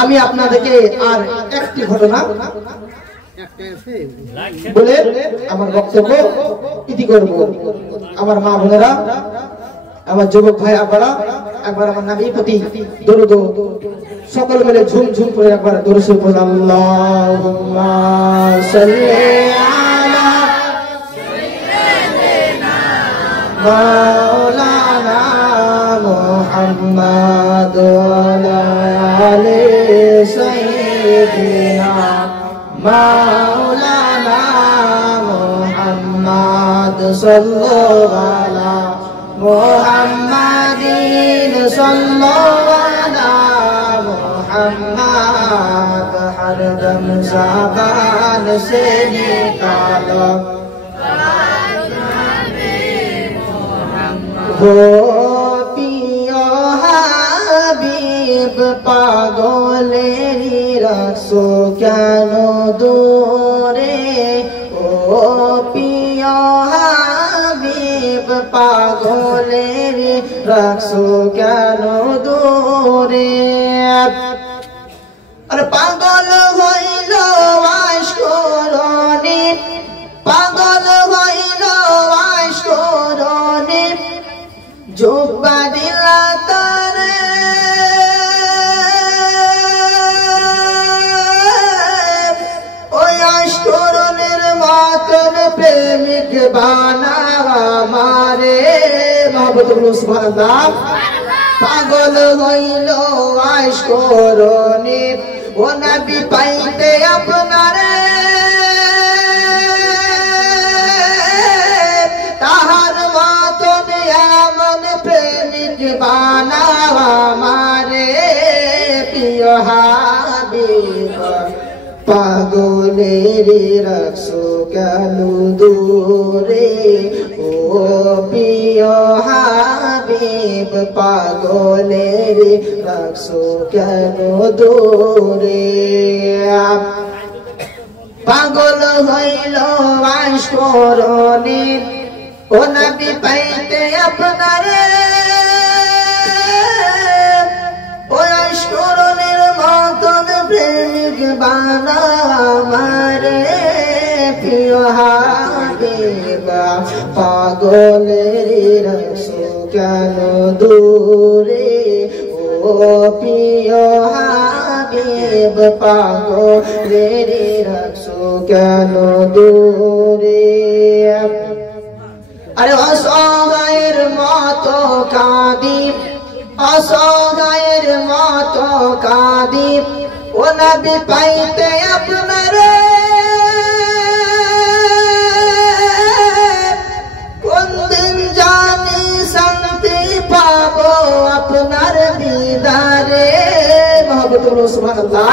আমি আপনাদেরকে আর একটি ঘটনা বলে আমার বক্তব্য ইতি করব। আমার মা বোনেরা, আমার যুবক ভাই আপনারা একবার আমার নবীর প্রতি দরুদ সকল মিলে ঝুম ঝুম করে একবার দরুদ পড়ুন। আল্লাহুম্মা সাল্লি আলা সাইয়্যিদিনা মাওলানা মুহাম্মাদ ওয়া আলা আলি সাইয়্যিদিনা মাওলানা মুহাম্মাদ সাল্লাল্লাহু আলা मुहम्मदीन सल्लल्लाहु अलैहि मुहम्मद, हर दम ज़बान से निकालो वो पियो हबीब पागलेरी रखो केनो दूरे, ओ पियो পাগলের রাখছো কেন দূরে। আরে পাগল হইল আশকরণে, পাগল হইল আশকরণে, জুব্বা দিলা তারে ওই আশকরণের মতন প্রেমিক বানাওয়া মারে মহব্বতুল্লাহ সুবহানাল্লাহ। পাগল হইল আশকরণে, ও নবী পাইতে আপনারে তাহার মতন এমন প্রেমিক বানাওয়া মারে প্রিয় হাবিব পাগলের রাখছো কেন দূরে, ও প্রিয় হাবিব পাগলের রাখছো কেন দূরে। পাগল হইল আশকরণে, ও নবী পাইতে আপনারে ওই আশকরণের মতন প্রেমিক বানামারে প্রিয় হাবিব পাগলের রাখছো কেন দূরে, ও প্রিয় হাবিব পাগলের রাখছো কেন দূরে। আরে অসহায়ের মতো কাঁদি, অসহায়ের মতো কাঁদি, ও নবী পাইতে আপনারে কোন দিন জানি শান্তি পাবো আপনার দিদারে মহব্বতুল্লাহ সুবহানাল্লাহ।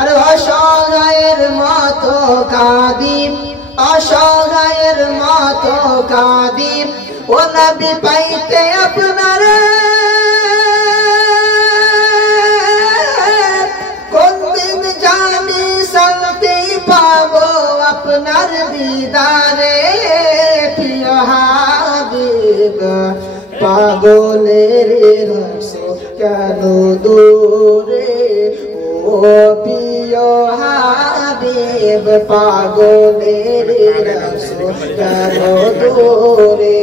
আরে অসহায়ের মতো কাঁদি, অসহায়ের মতো কাঁদি, ও নবী পাইতে আপনারে কোন দিন জানি শান্তি পাবো আপনার দিদারে প্রিয় হাবিব পাগলের রাখছো কেন দূরে, ও প্রিয় হাবিব পাগলের রাখছো কেন দূরে।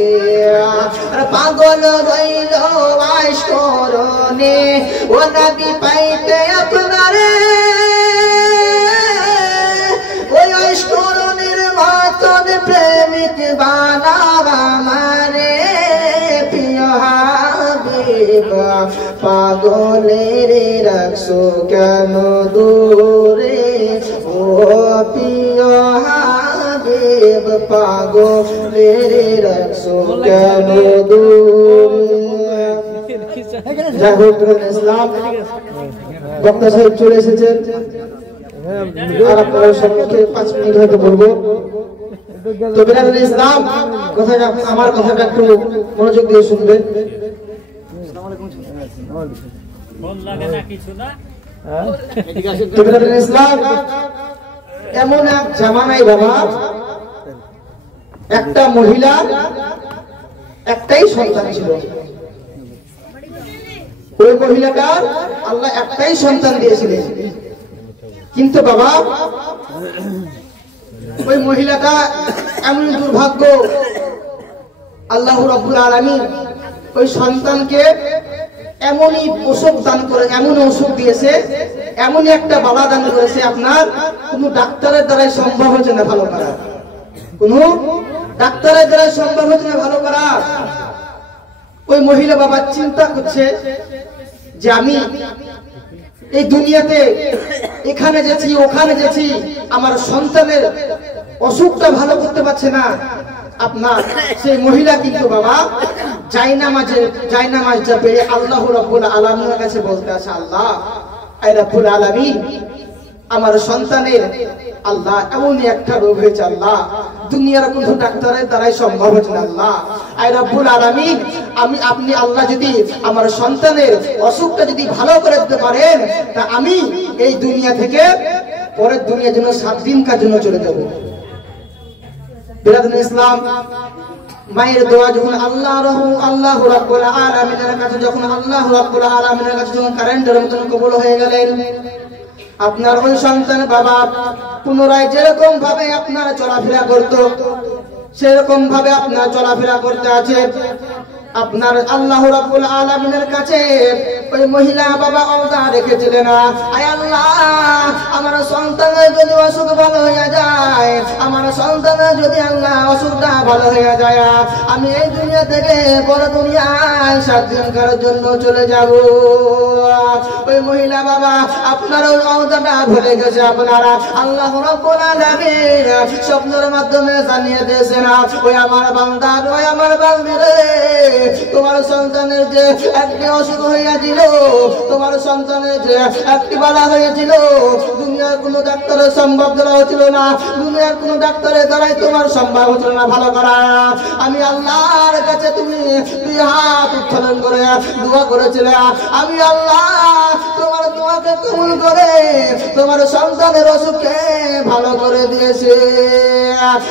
পাগল হইল আশকরণে, ও নবী পাইতে আপনারে ওই আশকরণের মতন প্রেমিক বানাওয়া মারে প্রিয় হাবিব পাগলের রাখছো কেন দূরে, ও প্রিয় হাবিব পাগলের রাখছো কেন দূরে। যাই হোক ইসলাম, বক্তা সাহেব চলে এসেছেন, আর আপনারা সকলকে 5 মিনিট হয়তো বলবো। তো বিরাদুল ইসলাম, কথাটা আমার কথাটা একটু মনোযোগ দিয়ে শুনবেন। ফোন লাগে না কিছু না, ইসলাম এমন এক জামানায় বাবা একটা মহিলা একটাই সন্তান ছিল। ওই মহিলাটার আল্লাহ একটাই সন্তান দিয়েছিলেন, কিন্তু বাবা ওই মহিলাটা এমন দুর্ভাগ্য, আল্লাহ রাব্বুল আলামিন ওই সন্তানকে এমনই অসুখ দান করে, এমন অসুখ দিয়েছে, এমনই একটা বালা দান করেছে, আপনার কোন ডাক্তারের দ্বারাই সম্ভব হচ্ছে না ভালো করা, কোন ডাক্তারের দ্বারাই সম্ভব হচ্ছে না ভালো করা। ওই মহিলা বাবা চিন্তা করছে যে আমি এই দুনিয়াতে এখানে যাচ্ছি ওখানে যাচ্ছি, আমার সন্তানের অসুখটা ভালো করতে পারছে না। আপনার সেই মহিলা কিন্তু বাবা জায়নামাজটা পেয়ে আল্লাহ রাব্বুল আলামিনের কাছে বলতে আছে, আল্লাহ আয় রাব্বুল আলামিন, আমার সন্তানের আল্লাহ এমনই একটা রোগ হয়েছে, আল্লাহ দুনিয়ার কোন ডাক্তারের দ্বারাই সম্ভব হচ্ছে না, আল্লাহ আয় রাব্বুল আলামিন, আপনি আল্লাহ যদি আমার সন্তানের অসুখটা যদি ভালো করে দিতে পারেন, তা আমি এই দুনিয়া থেকে পরের দুনিয়ার জন্য 7 দিনকার জন্য চলে যাব। বিরাদুল ইসলাম, মায়ের দোয়া যখন আল্লাহ রাব্বুল আলামিনের কাছে যখন কারেন্টের মতন কবুল হয়ে গেলেন, আপনার ওই সন্তান বাবা পুনরায় যেরকম ভাবে আপনার চলাফেরা করত, সেরকম ভাবে আপনার চলাফেরা করতে আছে। আপনার আল্লাহ রাব্বুল আলামিনের কাছে ওই মহিলা বাবা ওয়াদা রেখেছিলেন, আয় আল্লাহ, আমার সন্তানের যদি অসুখ ভালো হয়ে যায়, আমার সন্তানের যদি আল্লাহ অসুখটা ভালো হয়ে যায়, আমি এই দুনিয়া থেকে পর দুনিয়ায় 7 দিনকার জন্য চলে যাব। ওই মহিলা বাবা আপনার ওই ওয়াদাটা ভুলে গেছে। আপনারা আল্লাহ রাব্বুল আলামিন স্বপ্নের মাধ্যমে জানিয়ে দিয়েছেন, ওই আমার বান্দা, ওই আমার বান্দি রে, তোমার সন্তানের যে একটি অসুখ হইয়াছিল, তোমার সন্তানের যে একটি বালা হয়েছিল, দুনিয়ার কোন ডাক্তারের সম্ভব দ্বারা হচ্ছিল না, দুনিয়ার কোন ডাক্তারের দ্বারাই তোমার সম্ভব হচ্ছিল না ভালো করা। আমি আল্লাহর কাছে তুমি 2 হাত উত্তোলন করে দোয়া করেছিলে, আমি আল্লাহ তোমার দোয়াকে কবুল করে তোমার সন্তানের অসুখকে ভালো করে দিয়েছে।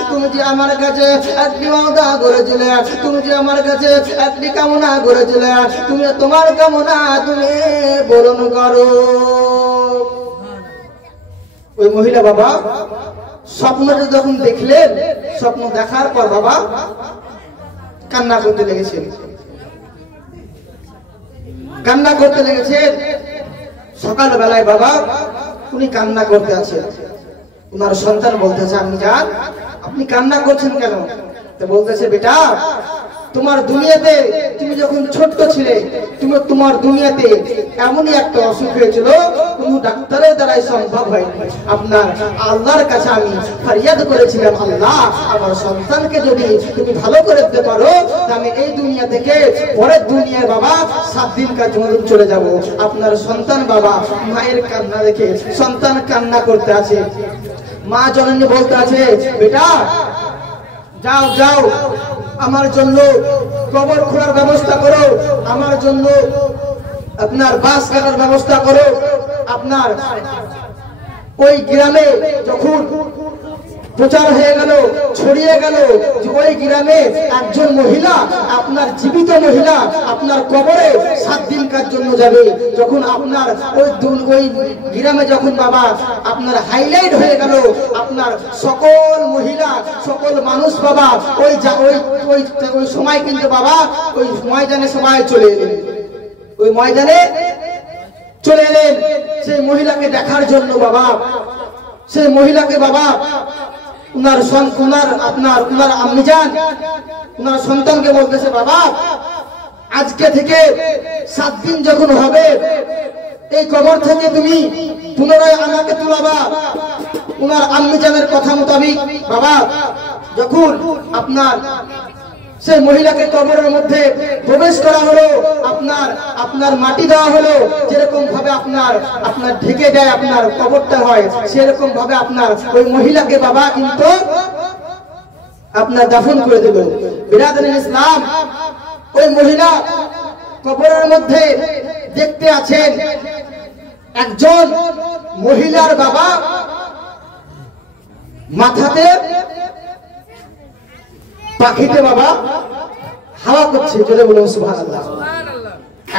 তুমি যে আমার কাছে একটি ওয়াদা করেছিলে, তুমি যে আমার কাছে একটি কামনা করেছিলে, তুমি তোমার কামনা তুমি পূরণ করো। ওই মহিলা বাবা স্বপ্নটা যখন দেখলেন, স্বপ্ন দেখার পর বাবা কান্না করতে লেগেছেন, কান্না করতে লেগেছেন। সকাল বেলায় বাবা উনি কান্না করতে আছেন, উনার সন্তান বলতেছে, আমি জান আপনি কান্না করছেন কেন? তো বলতেছে, বেটা তোমার দুনিয়াতে তুমি যখন ছোট্ট ছিলে, তোমার দুনিয়াতে এমনই একটা অসুখ হয়েছিল, কোন ডাক্তারের দ্বারাই সম্ভব হয়নি। আপনার আল্লাহর কাছে আমি ফরিয়াদ করেছিলাম, আল্লাহ আমার সন্তানকে যদি তুমি ভালো করে দিতে পারো, আমি এই দুনিয়া থেকে পরের দুনিয়ায় বাবা 7 দিনকার জন্য চলে যাব। আপনার সন্তান বাবা মায়ের কান্না দেখে সন্তান কান্না করতে আছে, মা জননী বলতে আছে, বেটা যাও যাও, আমার জন্য কবর খোঁড়ার ব্যবস্থা করো, আমার জন্য আপনার বাস কাটার ব্যবস্থা করো। আপনার ওই গ্রামে যখন প্রচার হয়ে গেল, ছড়িয়ে গেল যে ওই গ্রামে একজন মহিলা, আপনার জীবিত মহিলা আপনার কবরে 7 দিনকার জন্য যাবে। যখন আপনার ওই গ্রামে যখন বাবা আপনার হাইলাইট হয়ে গেল, আপনার সকল মহিলা সকল মানুষ বাবা ওই সময় কিন্তু বাবা ওই ময়দানে সবাই চলে এলেন, ওই ময়দানে চলে এলেন সেই মহিলাকে দেখার জন্য। বাবা সেই মহিলাকে বাবা উনার আম্মি জান উনার সন্তানকে বলতেছে, বাবা আজকে থেকে 7 দিন যখন হবে, এই কবর থেকে তুমি পুনরায় আমাকে তুলাবা। উনার আম্মি জানের কথা মোতাবেক বাবা যখন সেই মহিলাকে কবরের মধ্যে প্রবেশ করা হলো, আপনার মাটি দেওয়া হলো, যেরকম ভাবে আপনার ঢেকে দেয় আপনার কবরটা হয়, সেরকম ভাবে আপনার ওই মহিলাকে বাবা কিন্তু আপনার দাফন করে দিল। বিরাদুল ইসলাম, ওই মহিলা কবরের মধ্যে দেখতে আছেন, একজন মহিলার বাবা মাথাতে পাখিতে বাবা হাওয়া করছে, জোরে বলুন সুবহানাল্লাহ।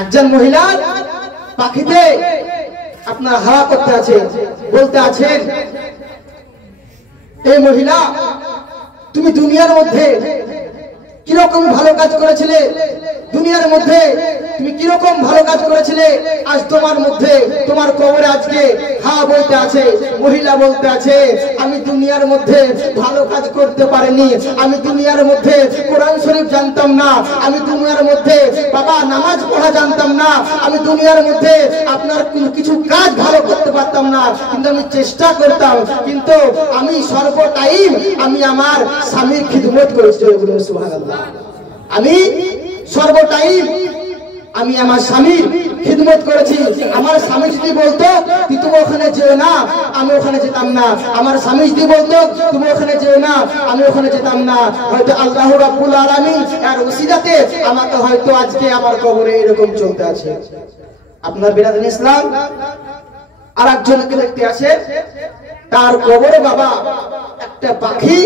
একজন মহিলা পাখিতে আপনার হাওয়া করতে আছে, বলতে আছেন, এই মহিলা তুমি দুনিয়ার মধ্যে কিরকম ভালো কাজ করেছিলে, দুনিয়ার মধ্যে তুমি কিরকম ভালো কাজ করেছিলে, আজ তোমার মধ্যে তোমার কবরে আজকে হাওয়া বলতে আছে। মহিলা বলতে আছে, আমি দুনিয়ার মধ্যে ভালো কাজ করতে পারিনি, আমি দুনিয়ার মধ্যে কোরআন শরীফ জানতাম না, আমি দুনিয়ার মধ্যে বাবা নামাজ পড়া জানতাম না, আমি দুনিয়ার মধ্যে আপনার কিছু কাজ ভালো করতে পারতাম না, কিন্তু আমি চেষ্টা করতাম, কিন্তু আমি সর্ব টাইম আমি আমার স্বামীর খিদমত করেছি। সুবহানাল্লাহ। আমি সর্ব টাইম আমি আমার স্বামীর খিদমত করেছি। আমার স্বামী যদি বলতো তুমি ওখানে যেও না, আমি ওখানে যেতাম না। আমার স্বামী যদি বলতো তুমি ওখানে যেও না, আমি ওখানে যেতাম না। হয়তো আল্লাহ রাব্বুল আলামিন এর ওসিলাতে আমাকে হয়তো আজকে আমার কবরে এরকম চলতে আছে। আপনার বিরাদুল ইসলাম আর একজনকে দেখতে আছে, তার কবরে বাবা একটা পাখি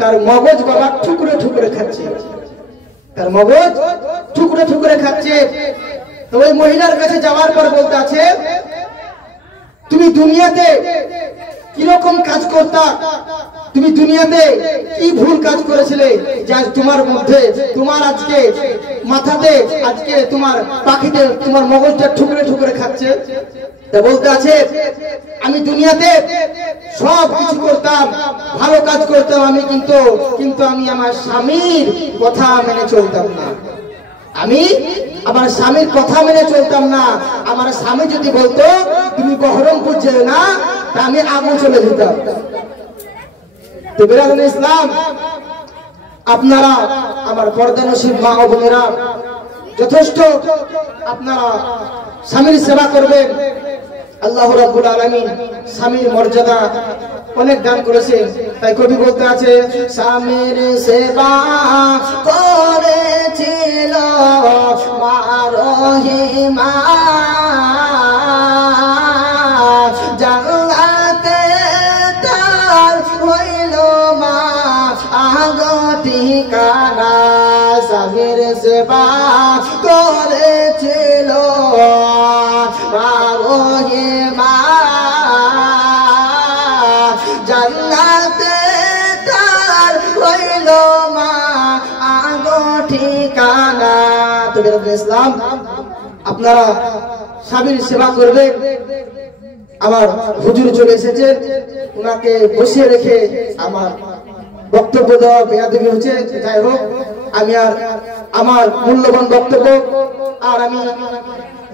তার মগজ বাবা টুকরে টুকরে খাচ্ছে, তার মগজ টুকরে টুকরে খাচ্ছে। তো ওই মহিলার কাছে যাওয়ার পর বলতে আছে, তুমি দুনিয়াতে কিরকম কাজ করতা, তুমি দুনিয়াতে কি ভুল কাজ করেছিলে যে আজ তোমার মধ্যে তোমার আজকে মাথাতে আজকে তোমার পাখিতে তোমার মগজটা ঠুকরে ঠুকরে খাচ্ছে। তা বলতে আছে, আমি দুনিয়াতে সব কিছু করতাম, ভালো কাজ করতাম, আমি কিন্তু আমি আমার স্বামীর কথা মেনে চলতাম না, আমি আমার স্বামীর কথা মেনে চলতাম না। আমার স্বামী যদি বলতো তুমি বহরমপুর যেও না, তা আমি আগে চলে যেতাম। তো বিরাদুল ইসলাম, আপনারা আমার পর্দানশীল মা ও বোনেরা যথেষ্ট আপনারা স্বামীর সেবা করবেন। আল্লাহ রাব্বুল আলামিন স্বামীর মর্যাদা অনেক দান করেছেন, তাই কবি বলতে আছে, স্বামীর সেবা করেছিল মা রহিমা, জান্নাতে তার হইল মা আগো ঠিকানা। স্বামীর সেবা করেছিল মা রহিমা, জান্নাতে তার হইল মা আগো ঠিকানা। তো বিরাদুল ইসলাম, আপনারা স্বামীর সেবা করবেন। আমার হুজুর চলে এসেছেন, ওনাকে বসিয়ে রেখে আমার বক্তব্য দেওয়া বেয়াদবি হচ্ছে। যাই হোক, আমি আর আমার মূল্যবান বক্তব্য আর আমি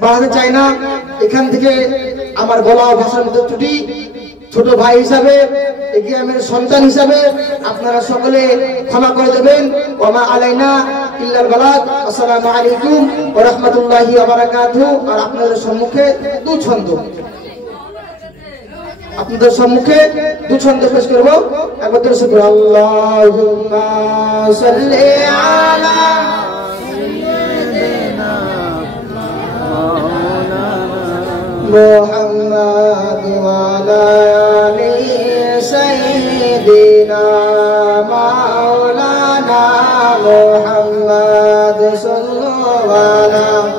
বাড়াতে চাই না। এখান থেকে আমার বলা ভাষার মধ্যে ত্রুটি, ছোট ভাই হিসাবে, এগিয়ে আমার সন্তান হিসাবে আপনারা সকলে ক্ষমা করে দেবেন। ওমা আলাইনা ইল্লাল বালাগ। আসসালামু আলাইকুম ওয়া রাহমাতুল্লাহি ওয়া বারাকাতুহু। আর আপনাদের সম্মুখে দু ছন্দ পেশ করব। একবার ধরে শুকর, আল্লাহুম্মা সাল্লি আলা সাইয়্যিদিনা মুহাম্মাদ ওয়া আলা আলি সাইয়্যিদিনা মাওলানা মুহাম্মাদ সাল্লাল্লাহু আলাইহি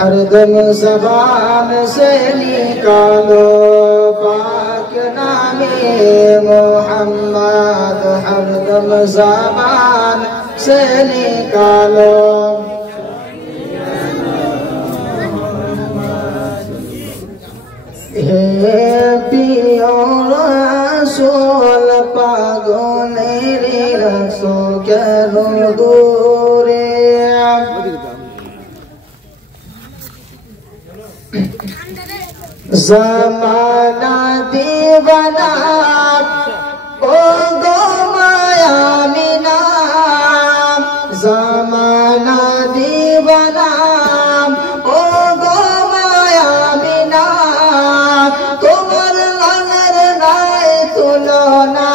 हरदम ज़बान से निकालो पाक नामे मोहम्मद, हरदम ज़बान से निकालो। हे पियो रसूल पागलेर रसूल केन दूरे, ज़माना दीवाना ओ गो माया मिना, ज़माना दीवाना ओ गो माया मिना, তোমার লালের নাই তুলনা।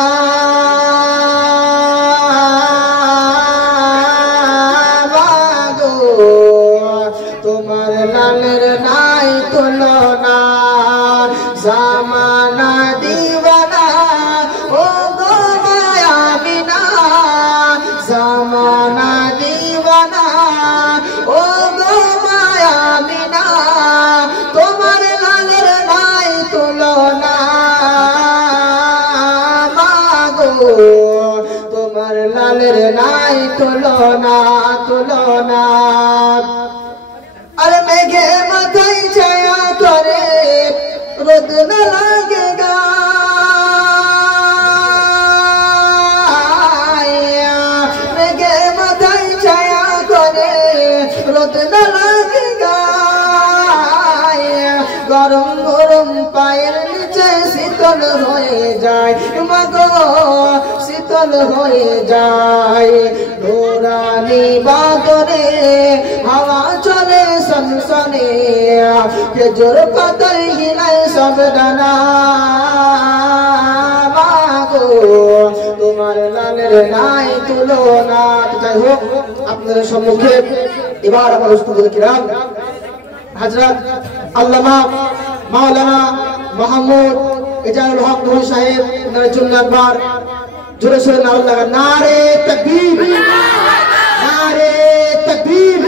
লালের নাই তুলনা জামানা দিওয়ানা ও গো আমিনা জামানা দিওয়ানা ও গো আমিনা তোমার লালের নাই তুলনা মাগো তোমার লালের নাই তুলনা তুলনা अरे मेघे माथाय छाया करे रोद न लागेगा मेघे माथाय छाया करे रोद न लागेगा गरम गरम पायर नीचे शीतल হয়ে যায় মাগো শীতল হয়ে যায় নোরানি বাদরে হাওয়া চলে সনসনে খেজুর পাতায় হিলায় সব ডানা মাগো তোমার লালের নাই তুলনা যাই হোক আপনাদের সম্মুখে এবার আমার উস্তাদুল কিরাম হযরত আল্লামা মাওলানা মাহমুদ ইজাজুল হক নূর সাহেব ওনার জন্য একবার জোরে সোরে নারা লাগা নারে তাকবীর नारे तकबीर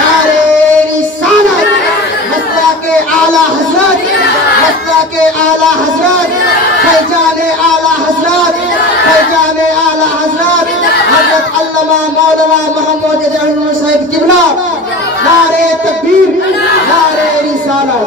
नारे रिसालत मसला के आला हजरत फैजाने आला हजरत हजरत अल्लामा मौलाना मोहम्मद इजाजुल साहिब किबला नारे तकबीर नारे रिसालत